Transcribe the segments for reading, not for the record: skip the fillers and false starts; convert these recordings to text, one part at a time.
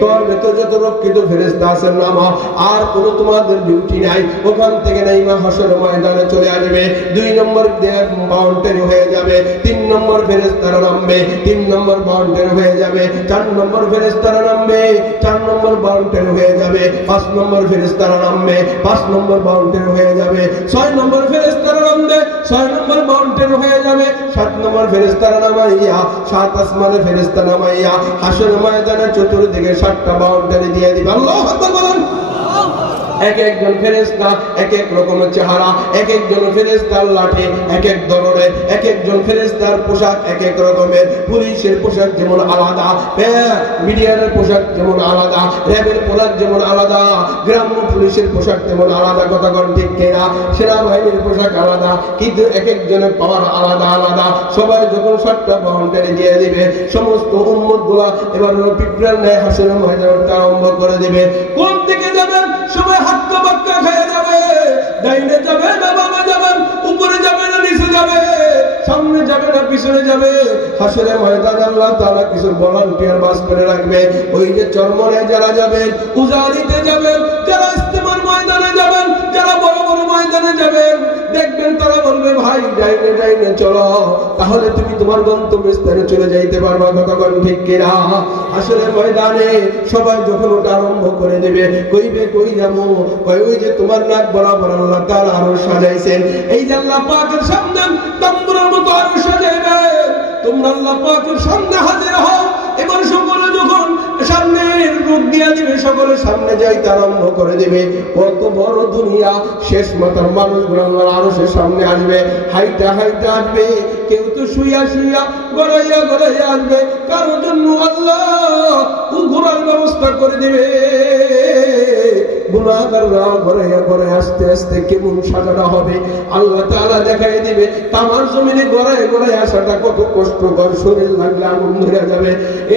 তোর ভেতর যত রক্ষিত ফেরেশতা আছেন নামা, আর কোন তোমাদের ডিউটি নাই, ওখান থেকে নাইমা হাসর ময়দানে চলে আসবে। 2 নম্বর বাউন্ডারি হয়ে যাবে, 3 নম্বর ফেরেশতারা নামবে, 3 নম্বর বাউন্ডারি হয়ে যাবে, 4 নম্বর ফেরেশতারা নামবে, 4 নম্বর বাউন্ডারি হয়ে যাবে, 5 নম্বর ফেরেশতারা নামবে, 5 নম্বর বাউন্ডারি হয়ে যাবে, 6 নম্বর ফেরেশতারা নামবে, 6 নম্বর বাউন্ডারি হয়ে যাবে, 7 নম্বর ফেরেশতারা নামাইয়া 7 আসমানে ফেরেশতা নামাইয়া হাসর ময়দানে চতুর্দিকে 7টা বাউন্ডারি দিয়ে দিবে। আল্লাহু আকবার বলেন। এক একজন ফেরেশতা এক এক রকমের চেহারা, এক একজন ফেরেশতার লাঠি এক এক ধরনের, এক একজন ফেরেশতার পোশাক এক এক রকমের। পুলিশের পোশাক যেমন আলাদা, মিডিয়ার পোশাক যেমন আলাদা, র্যাবের পোশাক যেমন আলাদা, গ্রাম্য পুলিশের পোশাক তেমন আলাদা, কথাগণ ঠিক কিনা? সেনাবাহিনীর পোশাক আলাদা, কিন্তু এক একজনের পাওয়ার আলাদা আলাদা। সবাই যখন 7টা বাউন্ডারি দিয়ে দিবে, সমস্ত উম্মত গুলা এবার পিঁপড়ার ন্যায় হাসরের ময়দানটা আরম্ভ করে দিবে। কোন দিকে যাবেন? সবাই হাক্কা বাক্কা খেয়ে যাবে। ডাইনে যাবে না বামে যাবেন, উপরে যাবে না নিচে যাবে, সামনে যাবে না পিছনে যাবে। হাসরের ময়দানে আল্লাহ তাআলা কিছু ভলান্টিয়ার বাস করে রাখবে। ওই যে চরমনে যারা যাবেন, উজানিতে যাবেন, যারা ইস্তেমার ময়দানে যাবেন, যারা বড় বড় ময়দানে যাবেন, দেখবেন তারা বলবে ভাই ডাইনে ডাইনে চলো, তাহলে তুমি তোমার গন্তব্যস্থানে চলে যাইতে পারবা। কতক্ষণ ঠিক কিনা? আসলে ময়দানে সবাই যখন ওটা আরম্ভ করে দেবে, কইবে কই যাবো, কই ওই যে তোমার নাক বরাবর আল্লাহ তাআলা আরো সাজাইছেন, এই যে আল্লাহ পাকের সামনে তাম্বুরের মতো আরো সাজাইবে, তোমরা আল্লাহ পাকের সামনে হাজির হও। এবার সকলে যখন সামনে রূপ দিয়া দিবে, সকলে সামনে যাইতে আরম্ভ করে দিবে। কত বড় দুনিয়া, শেষ মাথার মানুষগুলো আরো সে সামনে আসবে, হাইটা হাইটা আসবে। কেউ তো শুইয়া শুইয়া গড়াইয়া গড়াইয়া আসবে, কারোর জন্য আল্লাহ ঘোরার ব্যবস্থা করে দিবে। গুনাহগাররা গড়াইয়া গড়াইয়া আস্তে আস্তে কেমন সাজানো হবে আল্লাহ তাআলা দেখাই দিবে। তামার জমিনে গড়াইয়া গড়াইয়া আসাটা কত কষ্টকর, শরীর লাগলে আগুন ধরে যাবে।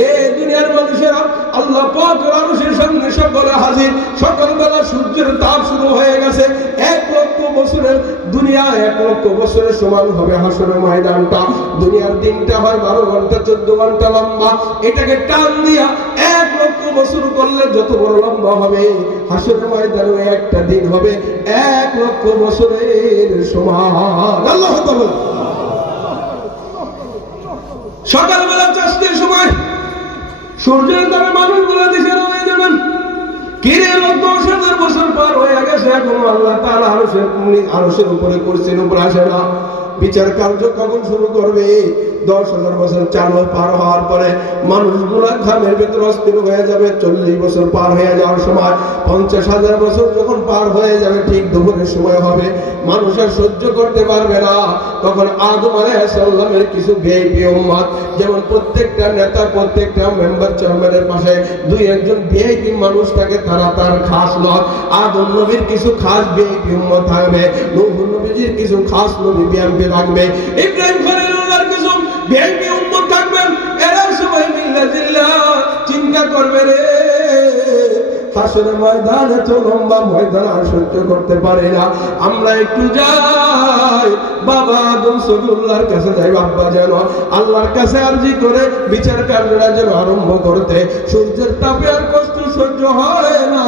এই দুনিয়ার মানুষেরা আল্লাহ পাকের আরশের সামনে সকলে হাজির। সকালবেলা সূর্যের তাপ শুরু হয়ে গেছে। 1 লক্ষ বছরের দুনিয়া 1 লক্ষ বছরের সমান হবে হাসরের ময়দানটা। দুনিয়ার দিনটা হয় 12 ঘন্টা 14 ঘন্টা লম্বা, এটাকে টান দিয়া 1 লক্ষ বছর করলে যত বড় লম্বা হবে, হাসরের ময়দানে একটা দিন হবে 1 লক্ষ বছরের সমান। আল্লাহু আকবার। সকালবেলা 4টার সময় সূর্যের তাপে মানুষগুলো দিশে হয়ে যাবেন। কিরে লোক 10,000 বছর পার হয়ে গেছে, এখন আল্লাহ তাআলা আরশের উপরে করছেন, উপরে আসে না। বিচার কার্য কখন শুরু করবে? 10,000 বছর চালু পার হওয়ার পরে মানুষগুলা ঘামের ভেতর অস্থির হয়ে যাবে। 40 বছর পার হয়ে যাওয়ার সময় 50,000 বছর যখন পার হয়ে যাবে, ঠিক দুপুরের সময় হবে, মানুষ আর সহ্য করতে পারবে না। তখন আদম আলাইহিস সালামের কিছু ভিআইপি উম্মত, যেমন প্রত্যেকটা নেতা প্রত্যেকটা মেম্বার চেয়ারম্যানের পাশে 2-1 ভিআইপি মানুষ থাকে, তারা তার খাস লোক। আদম নবীর কিছু খাস ভিআইপি উম্মত থাকবে, নূহ নবীর কিছু খাস নবী ভিআইপি থাকবে, ইব্রাহিম খলিলুল্লাহর কিছু ভিআইপি উম্মত থাকবেন। এরা সবাই মিল্লাতিল্লাহ চিন্তা করবে রে, হাসরের ময়দানে তো লম্বা ময়দান আর সহ্য করতে পারে না, আমরা একটু যাই বাবা আদম সফিউল্লাহর কাছে যাই, আব্বা যেন আল্লাহর কাছে আরজি করে বিচার কার্যটা যেন আরম্ভ করতে। সূর্যের তাপে আর কষ্ট সহ্য হয় না,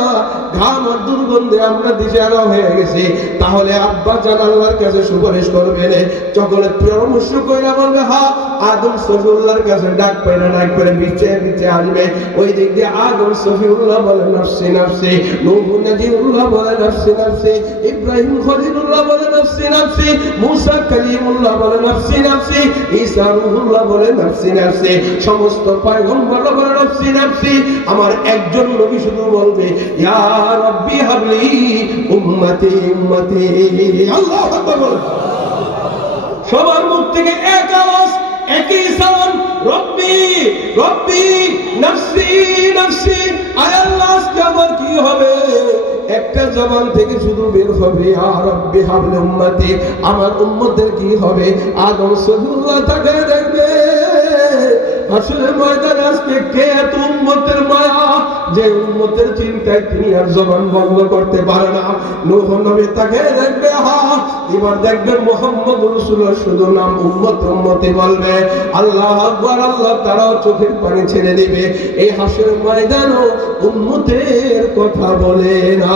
ঘাম আর দুর্গন্ধে আমরা দিশেহারা হয়ে গেছি, তাহলে আব্বা যেন আল্লাহর কাছে সুপারিশ করবেন। চকলেট পরামর্শ করে বলবে হ্যাঁ, আদম সফিউল্লাহর কাছে ডাক পাই না, ডাক করে বিচে বিচে আসবে। ওই দিক দিয়ে আদম সফিউল্লাহ বলে নাফসি নাফসি, নূহ নজিউল্লাহ বলে নাফসি নাফসি, ইব্রাহিম খলিলুল্লাহ বলে নাফসি নাফসি, মুসা কালিমুল্লাহ বলে নাফসি নাফসি, ঈসা রূহুল্লাহ বলে নাফসি নাফসি, সমস্ত পয়গম্বররা বলে নাফসি নাফসি। আমার একজন নবী শুধু বলবে ইয়া রাব্বি হাবলি উম্মতি উম্মতি। আল্লাহু আকবার বলেন। সবার মুখ থেকে এক আওয়াজ, একই সালাম, রব্বি রব্বি নাফসি নাফসি। আয় আল্লাহ, আজকে আমার কি হবে? একটা জবান থেকে শুধু বের হবে ইয়া রাব্বি হাবলি উম্মতি, আমার উম্মতের কি হবে? আদম সফিউল্লাহ তাকে দেখবে হাসরের ময়দানে, আজকে কে এত উম্মতের মায়া যে উম্মতের চিন্তায় তিনি আর জবান বন্ধ করতে পারে না। নূহ নবী তাকে দেখবে, এবার দেখবে মুহাম্মদ রাসূলুল্লাহ শুধু নাম উম্মত উম্মতি বলবে, আল্লাহু আকবার, আল্লাহ তারাও চোখের পানি ছেড়ে দিবে। এই হাসরের ময়দানও উম্মতের কথা বলে না।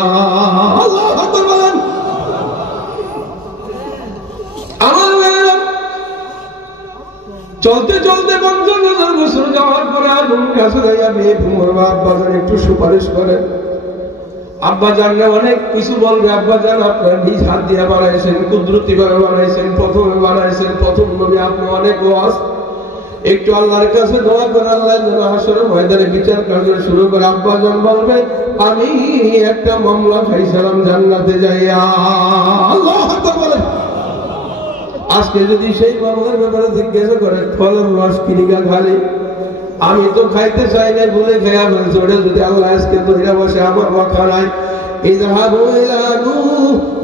আল্লাহু আকবার বলেন। আমার চলতে চলতে ৫০,০০০ বছর যাওয়ার পরে আদম কাছে যাবে, আব্বাজান একটু সুপারিশ করে। আব্বাজান অনেক কিছু বলবে, আব্বাজান আপনার নিজ হাত দিয়ে বানাইছেন, কুদরতি করে বানাইছেন, প্রথমে বানাইছেন, প্রথম নবী, আপনি অনেক ওয়াজ, একটু আল্লাহর কাছে দোয়া করে আল্লাহ যেন হাসরের ময়দানে বিচার কার্য শুরু করে। আব্বাজান বলবে, আমি একটা মামলা খাইছিলাম জান্নাতে যাইয়া। আল্লাহু আকবার বলেন। আজকে যদি সেই মামলার ব্যাপারে জিজ্ঞাসা করে, ফলের রস কিনিকা খালি, আমি তো খাইতে চাই না, বলে খেয়া ফেলছি, ওটা যদি আল্লাহ আজকে ধরে বসে আমার রক্ষা নাই।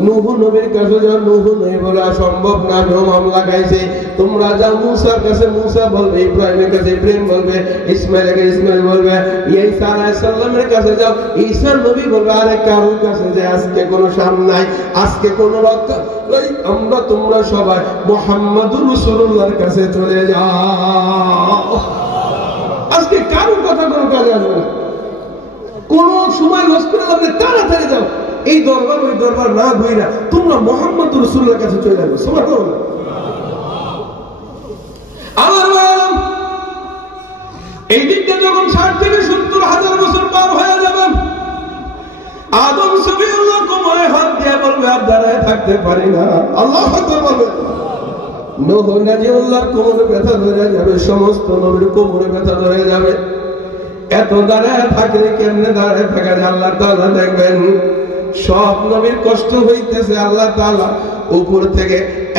নূহ নবীর কাছে যাও, নূহ নবী বলে সম্ভব না, মামলা খাইছে, তোমরা যাও মূসার কাছে, মূসা বলবে, ইব্রাহিমের কাছে ইব্রাহিম বলবে, ইসমাইলের কাছে ইসমাইল বলবে, ঈসা আলাইহিস সালামের কাছে যাও, ঈসা নবী বলবে, আরে কারোর কাছে যে আজকে কোনো শান নাই, আজকে কোনো রক্ষা নাই, আমরা তোমরা সবাই মুহাম্মদুর রাসূলুল্লাহর কাছে চলে যাও। আজকে কারোর কথা কোনো কাজে আসবে না, কোন সময় নষ্ট করে আপনি তাড়াতাড়ি যাও, এই দরবার ওই দরবার না ঘুরে তোমরা মুহাম্মদ রাসূলুল্লাহর কাছে চলে যাবে। সুবহানাল্লাহ। আমার এই দিকটা যখন ৬০ থেকে ৭০,০০০ বছর পার হয়ে যাবে, আদম সফিউল্লাহ কোমরে হাত দিয়ে বলবে, আর দাঁড়ায় থাকতে পারি না। আল্লাহু আকবার বলবে। নূহ নাজিউল্লাহর কোমরে ব্যথা ধরে যাবে, সমস্ত নবীর কোমরে ব্যথা ধরে যাবে। এত দাঁড়ায় থাকে, কেমনে দাঁড়ায় থাকা যায়? আল্লাহ তাআলা দেখবেন সব নবীর কষ্ট হইতেছে, আল্লাহ তাআলা উপর থেকে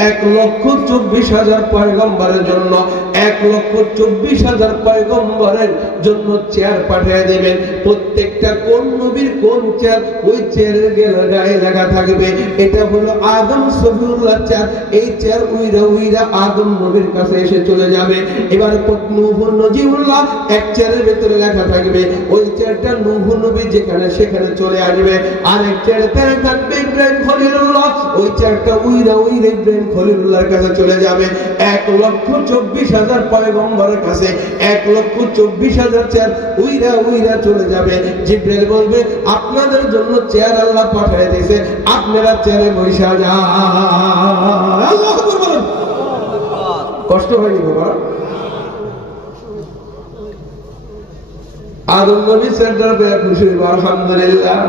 ১,২৪,০০০ পয়গম্বরের জন্য ১,২৪,০০০ পয়গম্বরের জন্য চেয়ার পাঠিয়ে দিবেন। প্রত্যেকটা কোন নবীর কোন চেয়ার, ওই চেয়ারের গায়ে লেখা থাকবে, এটা হলো আদম সফিউল্লাহ চেয়ার। এই চেয়ার উইরা উইরা আদম নবীর কাছে এসে চলে যাবে। এবার নূহ নজিউল্লাহ এক চেয়ারের ভেতরে লেখা থাকবে, ওই চেয়ারটা নূহ নবী যেখানে সেখানে চলে আসবে। আরেক চেয়ারে থাকবে ইব্রাহিম খলিলুল্লাহ, ওই চেয়ারটা উইরা উইরা ইব্রাহিম খলিলুল্লাহর কাছে চলে যাবে। ১,২৪,০০০ পয়গম্বরের কাছে ১,২৪,০০০ চেয়ার উইরা উইরা চলে যাবে। জিবরাইল বলবে, আপনাদের জন্য চেয়ার আল্লাহ পাঠিয়ে দিয়েছে, আপনারা চেয়ারে বসে যান। আল্লাহু আকবার বলেন। কষ্ট হয়নি বাবা? আদম নবী চেয়ারটার পেয়ে খুশি হইব, আলহামদুলিল্লাহ।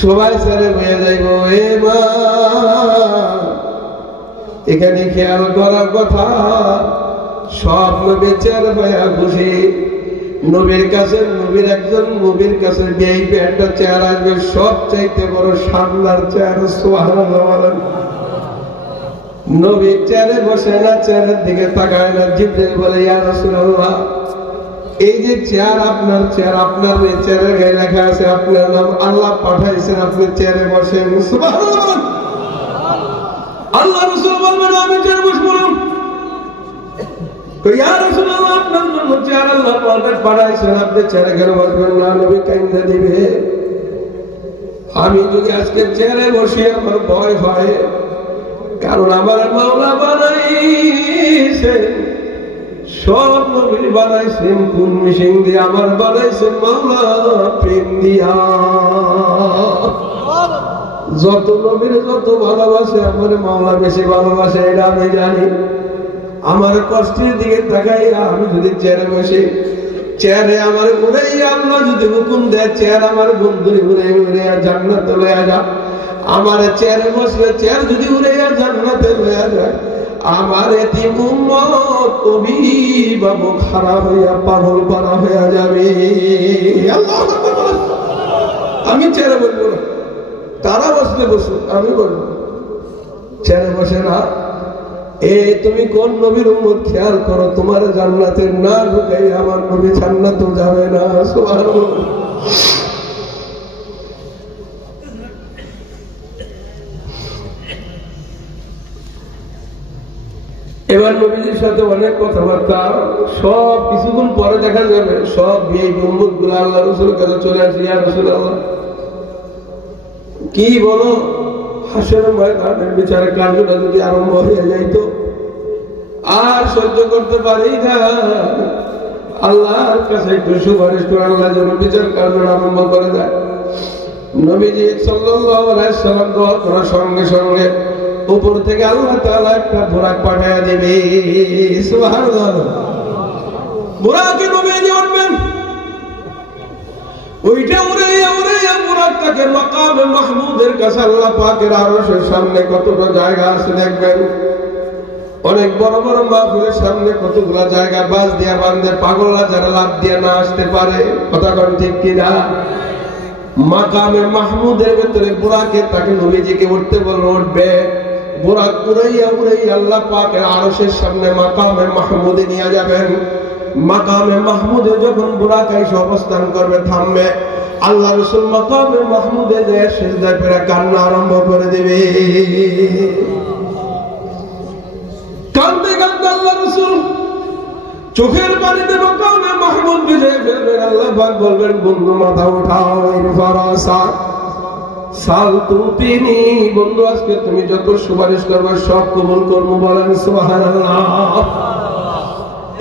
সবাই চেয়ারে বসে যাইব। এ মা, এখানে খেয়াল করার কথা, সব নবী চেয়ারে বসে খুশি। নবীর কাছে, নবীর একজন নবীর কাছে ভিআইপি একটা চেয়ার আসবে, সব চাইতে বড় সামলার চেয়ার। সুবহানাল্লাহ বলেন। নবী চেয়ারে বসে না, চেয়ারের দিকে তাকায় না। জিবরাইল বলে, ইয়া রাসূলুল্লাহ, এই যে চেয়ার আপনার চেয়ার, আপনার এই চেয়ারের গায়ে লেখা আছে আপনার নাম, আল্লাহ পাঠাইছেন, আপনি চেয়ারে বসেন। সুবহানাল্লাহ। আল্লাহ রাসূল বলবেন, আমি চেয়ারে বসবো না। ইয়া রাসূলুল্লাহ, আপনার জন্য চেয়ার আল্লাহ পাঠাইছেন, আপনি চেয়ারে কেন বসবেন না? নবী কাইন্দা দিবে, আমি যদি আজকে চেয়ারে বসি আমার ভয় হয়, কারণ আমার মাওলা বানাইছেন, সব নবীর বানাইছেন কোন মিশিং দিয়ে, আমার বানাইছেন মাওলা প্রেম দিয়া। যত নবীর যত ভালোবাসে আমার মাওলা বেশি ভালোবাসে, এটা আমি জানি। আমার কষ্টের দিকে তাকাইয়া আমি যদি চেয়ারে বসি, চেয়ারে আমার উড়াইয়া আল্লাহ যদি হুকুম দেয়, চেয়ার আমার বন্ধু উড়াইয়া জান্নাতে লইয়া যা, আমার চেয়ারে বসলে চেয়ার যদি উড়াইয়া জান্নাতে লইয়া যায়, আমার এতিম উম্মত অভিভাবক হারা হইয়া পাগল পারা হইয়া যাবে। আল্লাহু আকবার। আমি চেয়ারে বসবো না, তারা বসলে বসুক, আমি বলবো চেয়ারে বসে না। তুমি কোন নবীর উম্মত খেয়াল করো, তোমার জান্নাতে না ঢুকাই আমার নবী জান্নাতে যাবে না। সুবহানাল্লাহ। এবার নবীজির সাথে অনেক কথাবার্তা, সব কিছুক্ষণ পরে দেখা যাবে সব এই গম্বুজ গুলো আল্লাহ রসুলের কাছে চলে আসে, ইয়া রাসূলুল্লাহ কি বলো, হাসরের ময়দানের বিচারের কার্যটা যদি আরম্ভ হয়ে যাইতো, আর সহ্য করতে পারি না, আল্লাহর কাছে একটু সুপারিশ করে আল্লাহ যেন বিচার কার্য আরম্ভ করে দেয়। নবীজি সাল্লাল্লাহু আলাইহি ওয়াসাল্লাম দোয়া করার সঙ্গে সঙ্গে উপর থেকে আল্লাহ তাআলা একটা বুরাক পাঠিয়ে দিবে। সুবহানাল্লাহ। বুরাকে নবীজি উঠবেন, ওইটা উড়াইয়া উড়াইয়া বুরাকটাকে মাকামে মাহমুদের কাছে আল্লাহ পাকের আরশের সামনে কতটা জায়গা আছে দেখবেন। অনেক বড় বড় মাহফিলের সামনে কতগুলা জায়গা বাস দিয়া বান্ধে, পাগলরা যারা লাভ দিয়া না আসতে পারে, কথা কোন ঠিক কিনা? মাকামে মাহমুদের ভেতরে বুরাকে তাকে নবীজিকে উঠতে বলল, উঠবে। বুরাক উড়াইয়া উড়াইয়া আল্লাহ পাকের আরশের সামনে মাকামে মাহমুদে নিয়ে যাবেন। মাকামে মাহমুদে যখন বুরাক এসে অবস্থান করবে, থামবে, আল্লাহ রাসূল মাকামে মাহমুদে যে সিজদায় পড়ে কান্না আরম্ভ করে দেবে। কান্দে কান্দে আল্লাহ রাসূল চোখের পানিতে মাকামে মাহমুদ ভিজে ফেলবেন। আল্লাহ পাক বলবেন, বন্ধু মাথা উঠাও, ইরফারাসা সাল তুতিনি, বন্ধু আজকে তুমি যত সুপারিশ করবে সব কবুল করবো, বলেন সুবহানাল্লাহ।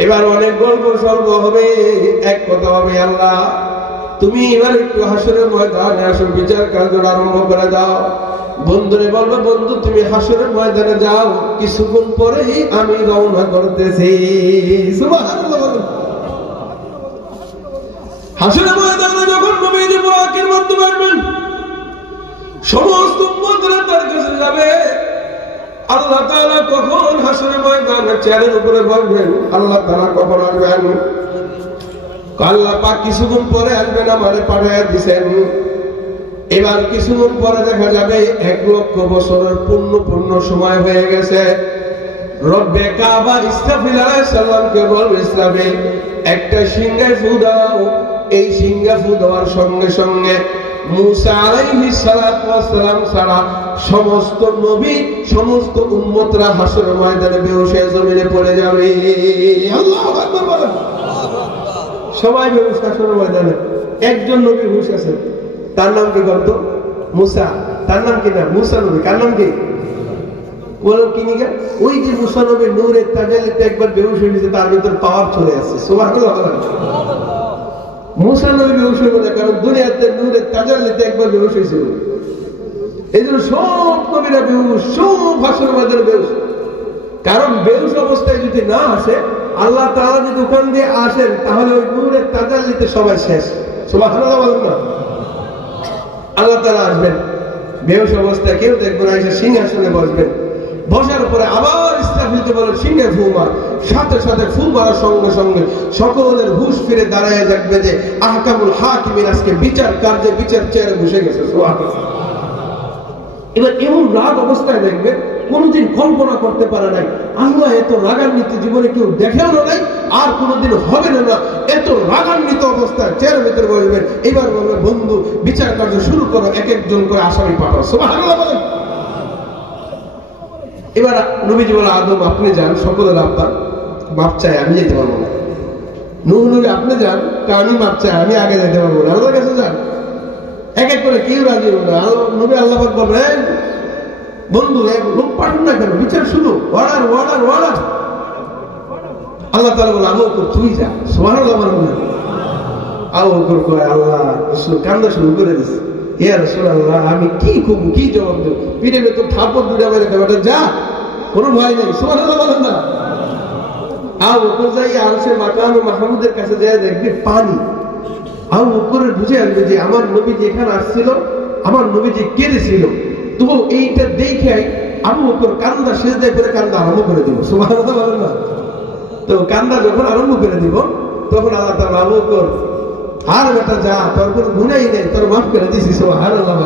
এবার অনেক গল্প সর্ব হবে, এক কথা হবে, আল্লাহ তুমি এবার একটু হাসরের ময়দানে আসো, বিচার কার্য আরম্ভ করে দাও। বন্ধুরে বলবো, বন্ধু তুমি হাসরের ময়দানে যাও, কিছুক্ষণ পরেই আমি রওনা করতেছি। সুবহানাল্লাহ। হাসরের ময়দানে যখন নবীজি বুরাকের মধ্যে বসবেন, সমস্ত উম্মতরা তার কাছে যাবে। আল্লাহ তাআলা কখন হাসরের ময়দানে চেয়ারের উপরে বসবেন, আল্লাহ তাআলা কখন আসবেন? আল্লাহ পাক কিছুক্ষণ পরে আসবেন, আমারে পাঠিয়ে দিয়েছেন। এবার কিছুক্ষণ পরে দেখা যাবে 1,00,000 বছরের পূর্ণ সময় হয়ে গেছে। রব্বে কাবা ইসরাফিল আলাইহিস সালামকে বলবে, ইসরাফিল একটা সিংহায় ফু দাও। এই সিংহা ফু দেওয়ার সঙ্গে সঙ্গে মুসা আলাইহিস সালাতু ওয়াস সালাম ছাড়া সমস্ত নবী, সমস্ত উম্মতরা হাসরের ময়দানে বেহুশ হয়ে জমিনে পড়ে যাবে। আল্লাহু আকবার বলেন। সবাই বেহুশ হাসরের ময়দানে। একজন নবী হুশ আছেন, তার নাম কি বলতো? মুসা। তার নাম কি? না, মুসা নবী। কার নাম কি বলো? কি নিগা? ওই যে মুসা নবী নূরের তাজাল্লিতে একবার বেহুশ হয়ে গেছে, তার ভিতর পাওয়ার চলে আসছে। সুবহানাল্লাহ। মুসা নবী বেহুশ হয়ে গেছে কারণ দুনিয়াতে নূরের তাজাল্লিতে একবার বেহুশ হয়েছিল। এই জন্য সব নবীরা বেহুশ, সব হাসরের ময়দানে বেহুশ। কারণ বেহুশ অবস্থায় যদি না আসে, আল্লাহ তাআলা যদি ওখান দিয়ে আসেন, তাহলে ওই নূরের তাজাল্লিতে সবাই শেষ। সুবহানাল্লাহ বলেন না? আল্লাহ তাআলা আসবেন বেহুশ অবস্থায়, কেউ দেখবেন না, এসে সিংহাসনে বসবেন। বসার পরে আবার ইসরাফিলকে বলে, সিংহে ফু মার। সাথে সাথে ফু মারার সঙ্গে সঙ্গে সকলের হুশ ফিরে দাঁড়ায় দেখবে যে আহকামুল হাকিমিন আজকে বিচার কার্যে বিচার চেয়ারে বসে গেছে। সুবহানাল্লাহ। এবার এমন রাগ অবস্থায় দেখবে, কোনদিন কল্পনা করতে পারে নাই। আল্লাহ এত রাগান্বিত জীবনে কেউ দেখেও নাই, আর কোনদিন হবে না। এত রাগান্বিত অবস্থায় চেয়ারের ভিতরে বসবেন। এবার বলবে, বন্ধু বিচার কার্য শুরু করো, এক একজন করে আসামি পাঠাও। সুবহানাল্লাহ বলেন। এবার নবীজি বলে, আদম আপনি যান, সকলের আপনার মাপ চাই, আমি যেতে পারবো না। নূহ নবী আপনি যান, আমি মাপ চাই, আমি আগে যেতে পারবো না। আল্লাহর কাছে যান। এক এক করে কেউ রাজি হলো না। নবী আল্লাহ পাক বলবেন, বন্ধু এক লোক পাঠান না কেন, বিচার শুরু, অর্ডার অর্ডার অর্ডার। আল্লাহ তাআলা বলে, আবু বকর তুই যা। সুবহানাল্লাহ বলেন। আবু বকর কয়, আল্লাহ কান্দা শুরু করে দিছে। ইয়া রাসূলুল্লাহ আমি কি করব, কি জবাব দেব? পিঠে ভেতর থাপড় দুটা মেরে দেব, যা, কোনো ভয় নেই। সুবহানাল্লাহ বলেন না? আবু বকর যাই আরশে মাকামে মাহমুদের কাছে যায়, দেখবে পানি। আবু বকরের বুঝে আসবে যে আমার নবী যেখানে আসছিল, আমার নবী যে কেঁদেছিল। তো এইটা দেখে আবু বকর কান্দা সিজদায় পড়ে কান্দা আরম্ভ করে দিব। সুবহানাল্লাহ বলেন না? তো কান্দা যখন আরম্ভ করে দিব, তখন আল্লাহ তাআলা, আবু বকর আর বেটা যা, তোর কোনো গুনাহই নেই, তোর মাফ করে দিয়েছি। সুবহানাল্লাহ।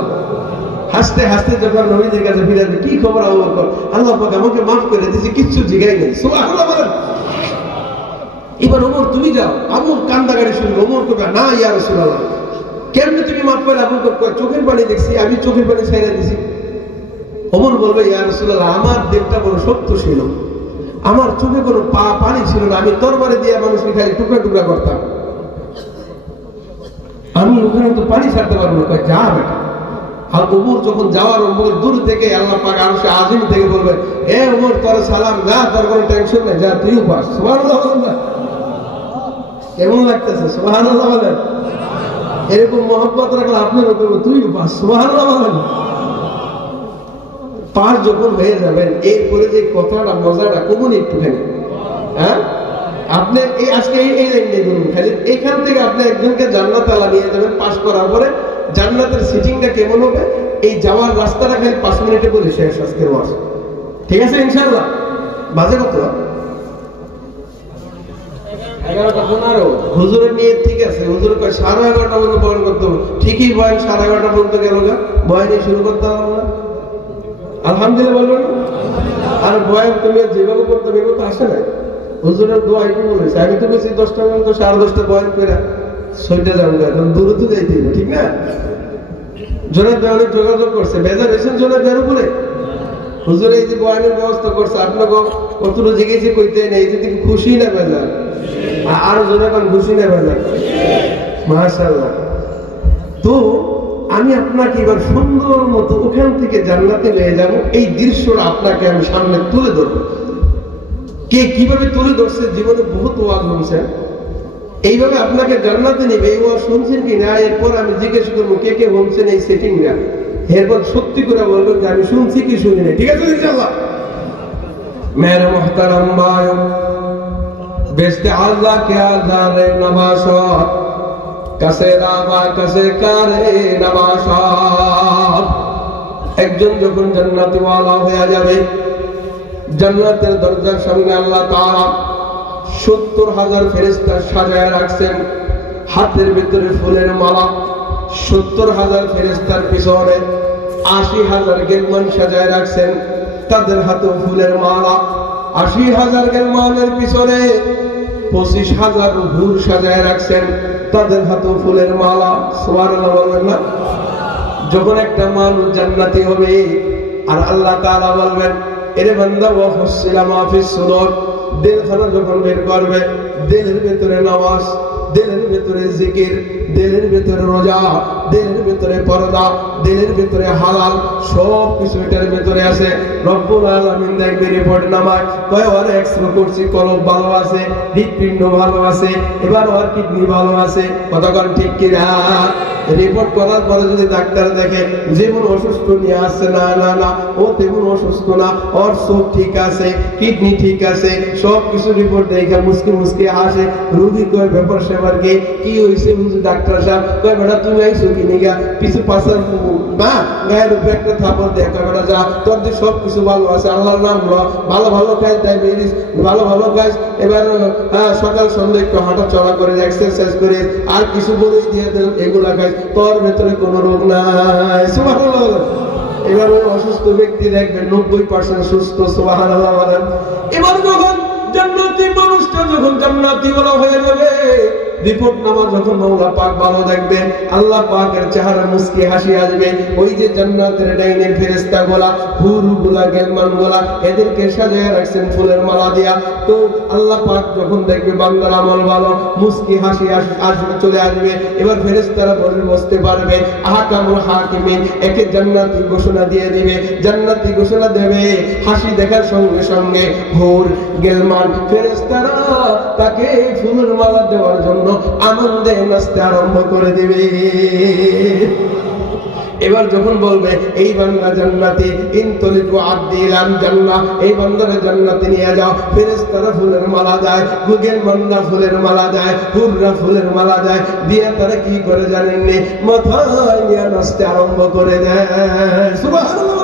হাসতে হাসতে যখন নবীদের কাছে ফিরে আসবে, কি খবর আবু বকর? আল্লাহ পাক আমাকে মাফ করে দিয়েছে, কিচ্ছু জিগাই নেই। সুবহানাল্লাহ বলেন। এবার ওমর তুমি যাও। আবু কান্দাগাড়ি শুরু। ওমর কবে, না ইয়া রাসূলুল্লাহ কেমনে তুমি মাফ করে? আবু বকর চোখের পানি দেখছি, আমি চোখের পানি ছেড়ে দিছি। ওমর বলবে, ইয়া রাসূলুল্লাহ আমার দিলটা বড় শক্ত ছিল, আমার চোখে কোনো পানি ছিল না, আমি তরবারি দিয়ে মানুষকে খালি টুকরা টুকরা করতাম, আমি ওখানে তো পানি ছাড়তে পারবো না। যা বেটা। আর ওমর যখন যাওয়ার দূর থেকে আল্লাহ পাক আরশে আজিম থেকে বলবেন, এ ওমর তোর সালাম, যা, তোর কোনো টেনশন নেই, যা, তুই পাস। সুবহানাল্লাহ বলেন না? কেমন লাগতেছে? সুবহানাল্লাহ বলেন। এরকম মহব্বত রাখলে আপনারও করবো, তুই পাস। সুবহানাল্লাহ বলেন। পাস যখন হয়ে যাবেন, এরপরে যে কথাটা মজাটা কমন একটুখানি, হ্যাঁ, আপনি এই আজকে এই লাইনে ধরুন, খালি এখান থেকে আপনি একজনকে জান্নাত আল্লাহ নিয়ে যাবেন। পাস করার পরে জান্নাতের সিটিংটা কেমন হবে, এই যাওয়ার রাস্তাটা খালি 5 মিনিটে বলে শেষ আজকের ওয়াজ। ঠিক আছে ইনশাআল্লাহ? বাজে কত? 11:15। হুজুরের নিয়ত ঠিক আছে, হুজুর কয় 11:30 পর্যন্ত বয়ান করতে হবে। ঠিকই বয়ান 11:30 পর্যন্ত গেল গা, বয়ানই শুরু করতে হবে না। আলহামদুলিল্লাহ বলবেন। আর বয়ান তুমি যেভাবে করতে হবে তো আসে না। হুজুরের দোয়া কি বলেছে, আমি তো বেশি 10টা পর্যন্ত 10:30 বয়ান করে সইটা যাবো, দূরে তো যাইতে হবে, ঠিক না? জোনাব ভাই অনেক যোগাযোগ করছে, বেজার হয়েছেন জোনাব ভাইয়ের উপরে। হুজুর এই যে বয়ানের ব্যবস্থা করছে, আপনাকে কতটুকু জিজ্ঞেস করতে নেই, যদি খুশি না বেজার? আরো জোরে কোন খুশি না বেজার? মাশাআল্লাহ। তো আমি আপনাকে এবার সুন্দর মতো ওখান থেকে জান্নাতে নিয়ে যাব, এই দৃশ্যটা আপনাকে আমি সামনে তুলে ধরবো। কে কিভাবে তুলে ধরছে, জীবনে বহুত ওয়াজ শুনছেন, এইভাবে আপনাকে জান্নাতে নিবে, এই ওয়াজ শুনছেন কি না, এরপর আমি জিজ্ঞেস করবো কে কে শুনছেন এই সেটিংটা, এরপর সত্যি করে বলবেন যে আমি শুনছি কি শুনি না। ঠিক আছে ইনশাআল্লাহ? মেরে মুহতারাম ভাই, বেস্তে আল্লাহ কে আজারে নবাশত, কাছে রাবা কাছে কারে নবাশত। একজন যখন জান্নাতি ওয়ালা হয়ে যাবে, জান্নাতের দরজার সামনে আল্লাহ তাআলা 70,000 ফেরেশতা সাজায় রাখছেন, হাতের ভিতরে ফুলের মালা। 70,000 ফেরেশতার পিছনে 80,000 গেলমান সাজায় রাখছেন, তাদের হাতে ফুলের মালা। 80,000 গেলমানের পিছনে 25,000 হুর সাজায় রাখছেন, তাদের হাতে ফুলের মালা। সুবহানাল্লাহ বলবেন না? যখন একটা মানুষ জান্নাতি হবে আর আল্লাহ তাআলা বলবেন, এরে বান্দা ওয়া হুসিলা মা ফিস সুদুর, দিলখানা যখন বের করবে, দিলের ভিতরে নামাজ, দিলের ভিতরে জিকির, দিলের ভিতরে রোজা, দিলের ভিতরে পর্দা, দিলের ভিতরে হালাল, সব কিছু এটার ভিতরে আছে। রব্বুল আলামিন দেখবে রিপোর্ট নামায়, কয় ওর এক্সরে করছি, কলব ভালো আছে, হৃৎপিণ্ড ভালো আছে, এবার ওর কিডনি ভালো আছে। কতক্ষণ ঠিক কিনা? রিপোর্ট করার পরে যদি ডাক্তার দেখে যেমন অসুস্থ নিয়ে আসছে, না না না, ও তেমন অসুস্থ না, ওর চোখ ঠিক আছে, কিডনি ঠিক আছে, সব কিছু রিপোর্ট দেখে মুসকি মুসকি আসে। রোগী কয় ব্যাপার সেবার কি হয়েছে? ডাক্তার সাহেব কয়, বেটা তুমি আইসো কি নিগা, পিছু পাশার না গায়ের উপরে একটা থাপড় দেয়, কয় বেটা যা, তোর যে সব কিছু ভালো আছে, আল্লাহর নাম ল, ভালো ভালো খাই, ডায়াবেটিস ভালো ভালো খাই, এবার সকাল সন্ধ্যা একটু হাঁটা চলা করে, এক্সারসাইজ করে, আর কিছু বলে দিয়ে দেন, এগুলা খাই, তোর ভেতরে কোনো রোগ নাই। সুবহানাল্লাহ। এবার ওই অসুস্থ ব্যক্তি দেখবেন 90% সুস্থ। সুবহানাল্লাহ বলেন। এবার যখন জান্নাতি মানুষটা যখন জান্নাতি ওলা হয়ে যাবে, রিপোর্ট নামা যখন মাওলা পাক ভালো দেখবেন, আল্লাহ পাকের চেহারা মুস্কি হাসি আসবে। ওই যে জান্নাতের ডাইনের ফেরেশতা গোলা, হুর গোলা, গেলমান গোলা, এদেরকে সাজিয়ে রাখছেন ফুলের মালা দিয়া। তো আল্লাহ পাক যখন দেখবে বান্দার আমল ভালো, মুস্কি হাসি আসবে, চলে আসবে। এবার ফেরেশতারা বসতে পারবে। আহকামুল হাকিমিন একে জান্নাতি ঘোষণা দিয়ে দিবে, জান্নাতি ঘোষণা দেবে। হাসি দেখার সঙ্গে সঙ্গে হুর, গেলমান, ফেরেশতারা তাকে ফুলের মালা দেওয়ার জন্য আনন্দে নাচতে আরম্ভ করে দিবে। এবার যখন বলবে এই বান্দা জান্নাতি, ইনতলিকু আদিলান জান্নাহ, এই বান্দারে জান্নাতে নিয়ে যাও, ফেরেশতারা ফুলের মালা দেয়, গুগেল বান্দা ফুলের মালা দেয়, হুররা ফুলের মালা দেয়, দিয়ে তারা কি করে জানেন নি? মাথায় নিয়ে নাচতে আরম্ভ করে দেয়। সুবহানাল্লাহ।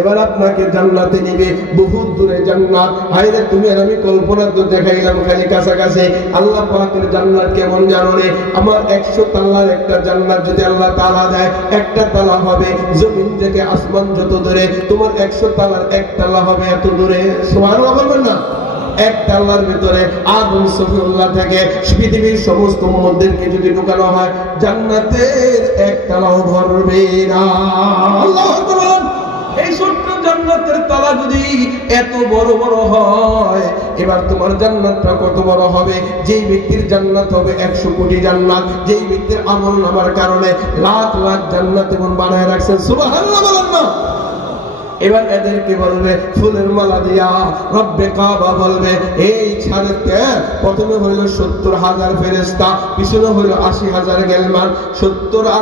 এবার আপনাকে জান্নাতে নিবে, বহুত দূরে জান্নাত। হায়রে তুমি আর আমি কল্পনা তো দেখাইলাম খালি কাছাকাছি। আল্লাহ পাকের জান্নাত কেমন জানো রে? আমার 100 তালার একটা জান্নাত যদি আল্লাহ তাআলা দেয়, একটা তালা হবে জমিন থেকে আসমান যত দূরে, তোমার 100 তালার এক তালা হবে এত দূরে। সুবহানাল্লাহ বলবেন না? এক তাল্লার ভিতরে আদম সফিউল্লাহ থেকে পৃথিবীর সমস্ত উম্মতদেরকে যদি ঢোকানো হয়, জান্নাতের এক তালাও ভরবে না। আল্লাহু আকবার। এই ছোট্ট জান্নাত জান্নাতের তালা যদি এত বড় বড় হয়, এবার তোমার জান্নাতটা কত বড় হবে? যেই ব্যক্তির জান্নাত হবে 100 কোটি জান্নাত, যেই ব্যক্তির আমল নামার কারণে লাখ লাখ জান্নাত এমন বানায় রাখছেন। সুবহানাল্লাহ বলেন না? এবার এদেরকে বলবে ফুলের মালা দিয়া রব্বে কাবা বলবে এই ছাড়তে প্রথমে হইল 70,000 ফেরেশতা, পিছনে হইল 80,000 গেলমান, 70 আর